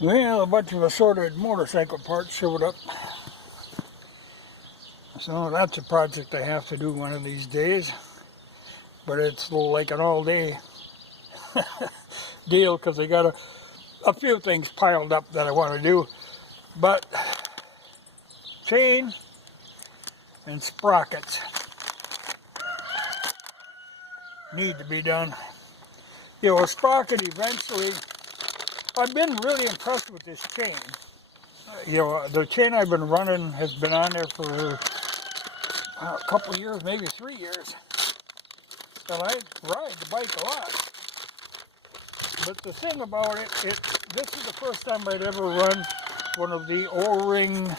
Well, a bunch of assorted motorcycle parts showed up. So that's a project I have to do one of these days. But it's like an all-day deal because I got a few things piled up that I want to do. But chain and sprockets need to be done. You know, a sprocket eventually, I've been really impressed with this chain. You know, the chain I've been running has been on there for a couple of years, maybe 3 years. And I ride the bike a lot. But the thing about it, this is the first time I'd ever run one of the O-ring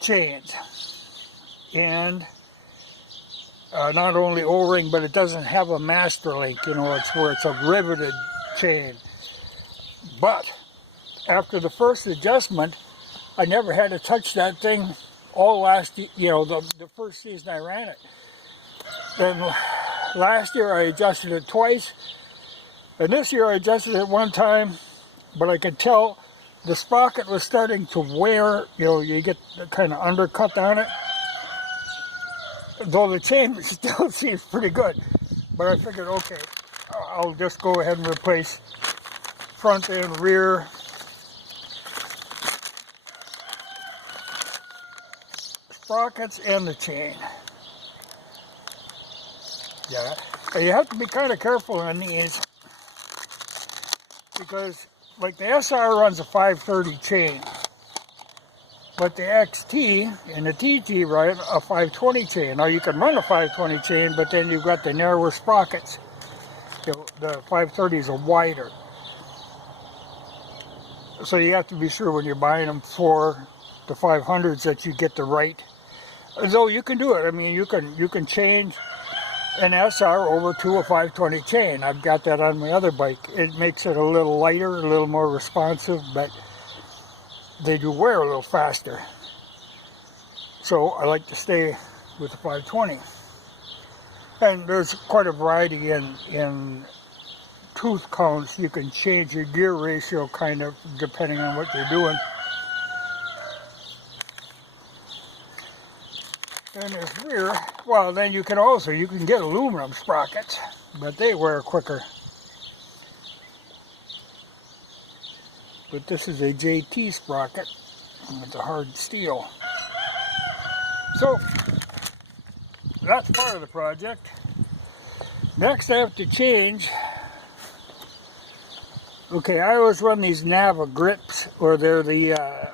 chains. And not only O-ring, but it doesn't have a master link, you know, it's where it's a riveted chain. But after the first adjustment, I never had to touch that thing all last, you know, the first season I ran it. Then last year I adjusted it twice, and this year I adjusted it one time, but I could tell the sprocket was starting to wear, you know, you get the kind of undercut on it. Though the chain still seems pretty good, but I figured, okay, I'll just go ahead and replace front and rear sprockets and the chain. Yeah, you have to be kind of careful on these because, like, the SR runs a 530 chain, but the XT and the TT run a 520 chain. Now you can run a 520 chain, but then you've got the narrower sprockets. You know, the 530s are wider. So you have to be sure when you're buying them for the 500s that you get the right. Though you can do it. I mean, you can change an SR over to a 520 chain. I've got that on my other bike. It makes it a little lighter, a little more responsive, but they do wear a little faster. So I like to stay with the 520. And there's quite a variety in tooth counts. You can change your gear ratio kind of depending on what you're doing. And this rear, well, then you can get aluminum sprockets, but they wear quicker. But this is a JT sprocket with a hard steel. So that's part of the project. Next I have to change. Okay, I always run these Nava grips, or they're the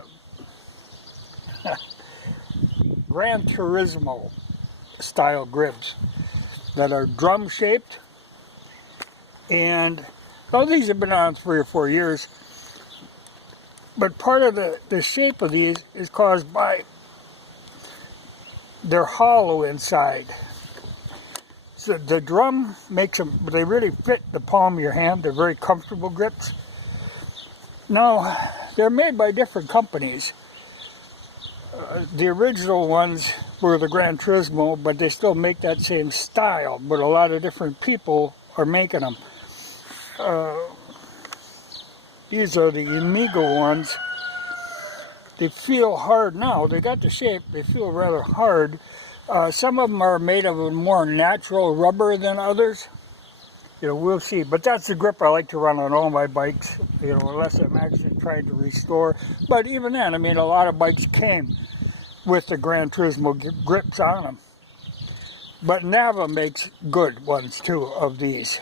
Gran Turismo style grips that are drum shaped. And well, these have been on 3 or 4 years. But part of the shape of these is caused by they're hollow inside. So the drum makes them, they really fit the palm of your hand. They're very comfortable grips. Now, they're made by different companies. The original ones were the Gran Turismo, but they still make that same style. But a lot of different people are making them. These are the Amigo ones. They feel hard now. They got the shape. They feel rather hard. Some of them are made of a more natural rubber than others. You know, we'll see. But that's the grip I like to run on all my bikes, you know, unless I'm actually trying to restore. But even then, I mean, a lot of bikes came with the Gran Turismo grips on them. But Nava makes good ones, too, of these.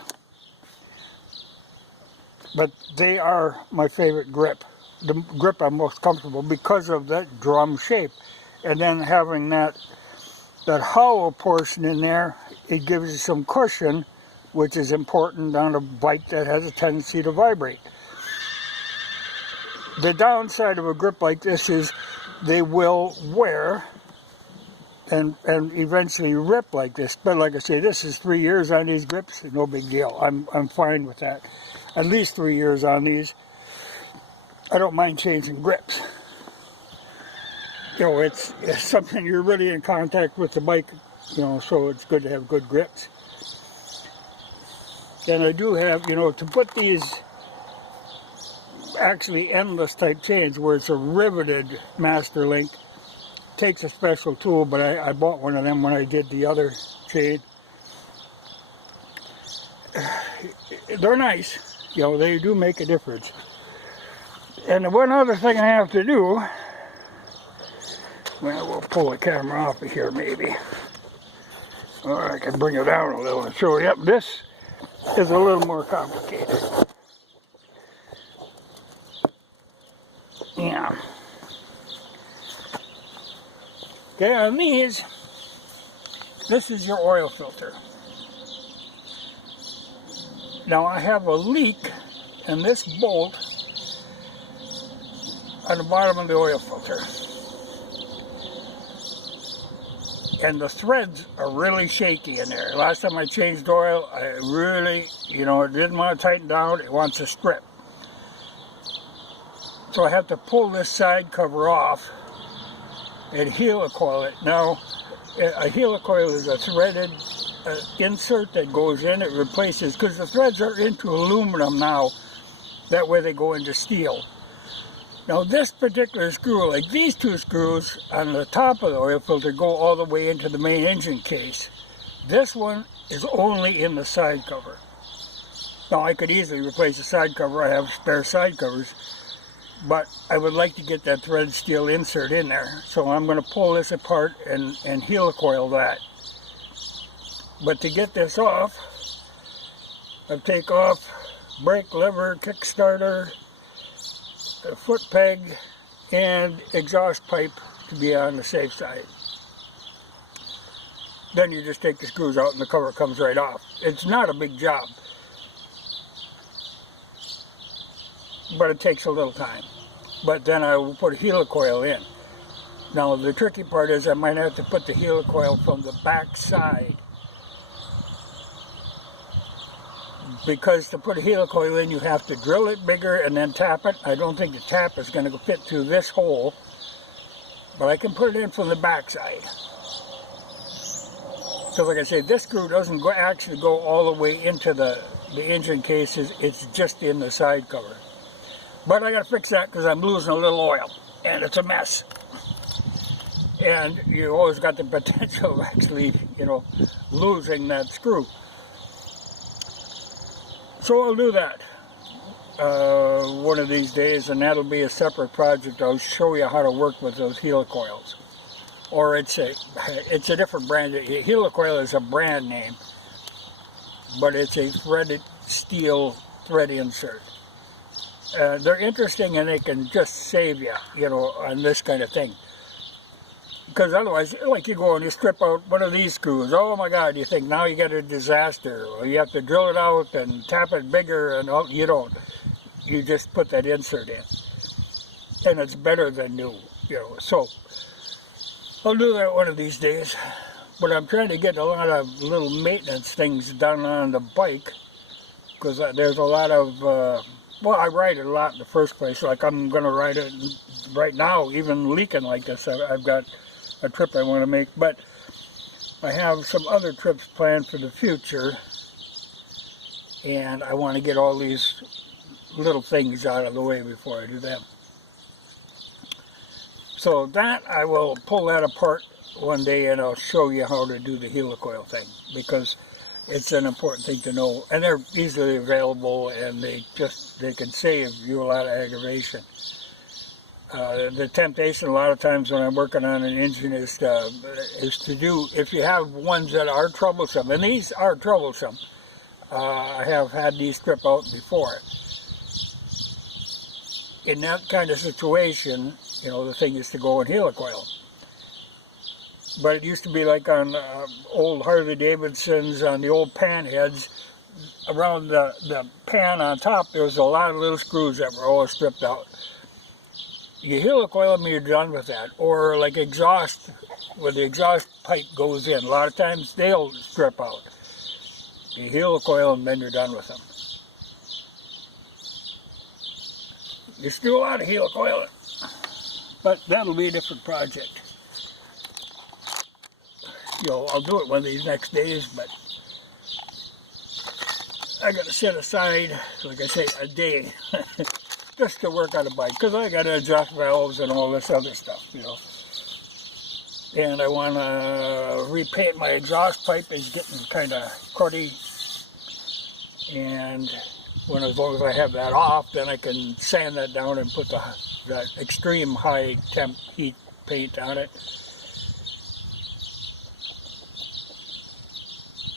But they are my favorite grip. The grip I'm most comfortable because of that drum shape. And then having that hollow portion in there, it gives you some cushion, which is important on a bike that has a tendency to vibrate. The downside of a grip like this is they will wear and eventually rip like this. But like I say, this is 3 years on these grips, no big deal. I'm fine with that. At least 3 years on these. I don't mind changing grips. You know, it's something you're really in contact with the bike, you know, so it's good to have good grips. And I do have, you know, to put these actually endless type chains where it's a riveted master link. Takes a special tool, but I bought one of them when I did the other chain. They're nice, you know, they do make a difference. And one other thing I have to do, well, we'll pull the camera off of here maybe. Or I can bring it down a little and show you. Yep, this is a little more complicated. Yeah. Okay, on these, this is your oil filter. Now I have a leak in this bolt on the bottom of the oil filter. And the threads are really shaky in there. Last time I changed oil, I really, you know, it didn't want to tighten down, it wants to strip. So I have to pull this side cover off and helicoil it. Now, a helicoil is a threaded insert that goes in, it replaces, because the threads are into aluminum now, that way they go into steel. Now this particular screw, like these two screws on the top of the oil filter, go all the way into the main engine case. This one is only in the side cover. Now I could easily replace the side cover, I have spare side covers, but I would like to get that thread steel insert in there. So I'm going to pull this apart and helicoil that. But to get this off, I take off brake lever, kickstarter, a foot peg, and exhaust pipe to be on the safe side. Then you just take the screws out and the cover comes right off. It's not a big job, but it takes a little time. But then I will put a helicoil in. Now the tricky part is I might have to put the helicoil from the back side, because to put a helicoil in you have to drill it bigger and then tap it. I don't think the tap is going to fit through this hole, but I can put it in from the back side. So like I say, this screw doesn't actually go all the way into the engine cases, it's just in the side cover. But I got to fix that because I'm losing a little oil and it's a mess. And you always got the potential of actually, you know, losing that screw. So I'll do that one of these days, and that'll be a separate project. I'll show you how to work with those helicoils. Or it's a different brand. Helicoil is a brand name, but it's a threaded steel thread insert. They're interesting and they can just save you, you know, on this kind of thing. Because otherwise, like you go and you strip out one of these screws, oh my God, you think now you get a disaster. Or you have to drill it out and tap it bigger, and oh, you don't. You just put that insert in. And it's better than new, you know. So, I'll do that one of these days. But I'm trying to get a lot of little maintenance things done on the bike. Because there's a lot of, well, I ride it a lot in the first place. Like I'm going to ride it right now, even leaking like this. I've got a trip I want to make, but I have some other trips planned for the future, and I want to get all these little things out of the way before I do them. So that, I will pull that apart one day and I'll show you how to do the helicoil thing, because it's an important thing to know, and they're easily available, and they can save you a lot of aggravation. The temptation a lot of times when I'm working on an engine is to do, if you have ones that are troublesome, and these are troublesome, I have had these strip out before. In that kind of situation, you know, the thing is to go and helicoil. But it used to be like on old Harley Davidsons, on the old pan heads, around the pan on top, there was a lot of little screws that were all stripped out. You helicoil them, you're done with that. Or like exhaust, where the exhaust pipe goes in. A lot of times they'll strip out. You helicoil them, then you're done with them. You still ought to helicoil it, but that'll be a different project. You know, I'll do it one of these next days, but I got to set aside, like I say, a day just to work on the bike, because I got to adjust valves and all this other stuff, you know. And I want to repaint my exhaust pipe. It's getting kind of cruddy. And as long as I have that off, then I can sand that down and put that extreme high temp heat paint on it.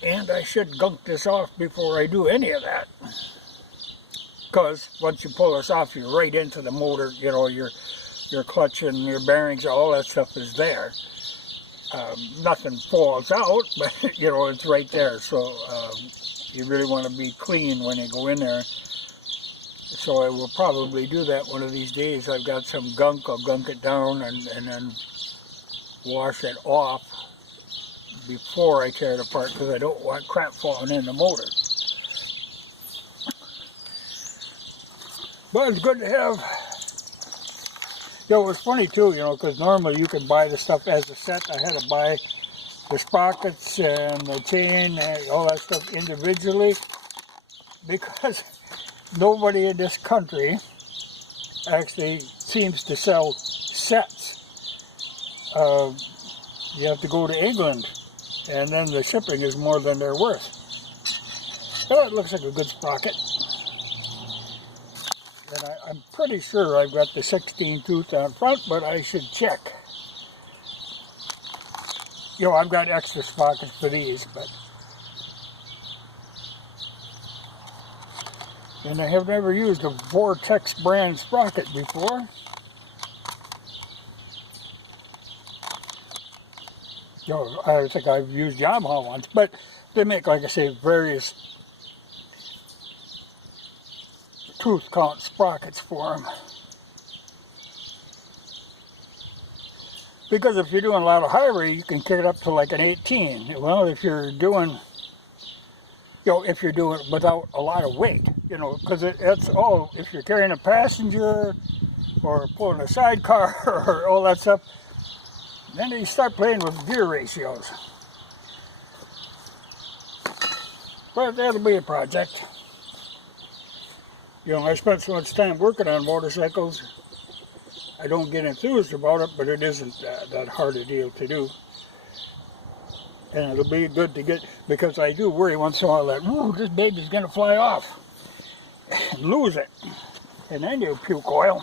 And I should gunk this off before I do any of that. Because once you pull this off, you're right into the motor, you know, your clutch and your bearings, all that stuff is there. Nothing falls out, but, you know, it's right there. So you really want to be clean when you go in there. So I will probably do that one of these days. I've got some gunk, I'll gunk it down and then wash it off before I tear it apart, because I don't want crap falling in the motor. But it's good to have. You know, it was funny too, you know, because normally you can buy the stuff as a set. I had to buy the sprockets and the chain and all that stuff individually, because nobody in this country actually seems to sell sets. You have to go to England, and then the shipping is more than they're worth. But it looks like a good sprocket. And I'm pretty sure I've got the 16 tooth on front, but I should check. You know, I've got extra sprockets for these, but... And I have never used a Vortex brand sprocket before. You know, I think I've used Yamaha ones, but they make, like I say, various tooth count sprockets for them. Because if you're doing a lot of highway, you can kick it up to like an 18. Well, if you're doing, you know, if you're doing it without a lot of weight, you know, because it's all, if you're carrying a passenger or pulling a sidecar or all that stuff, then you start playing with gear ratios. But that'll be a project. You know, I spent so much time working on motorcycles, I don't get enthused about it, but it isn't that hard a deal to do. And it'll be good to get, because I do worry once in a while that, ooh, this baby's going to fly off and lose it. And then you puke oil.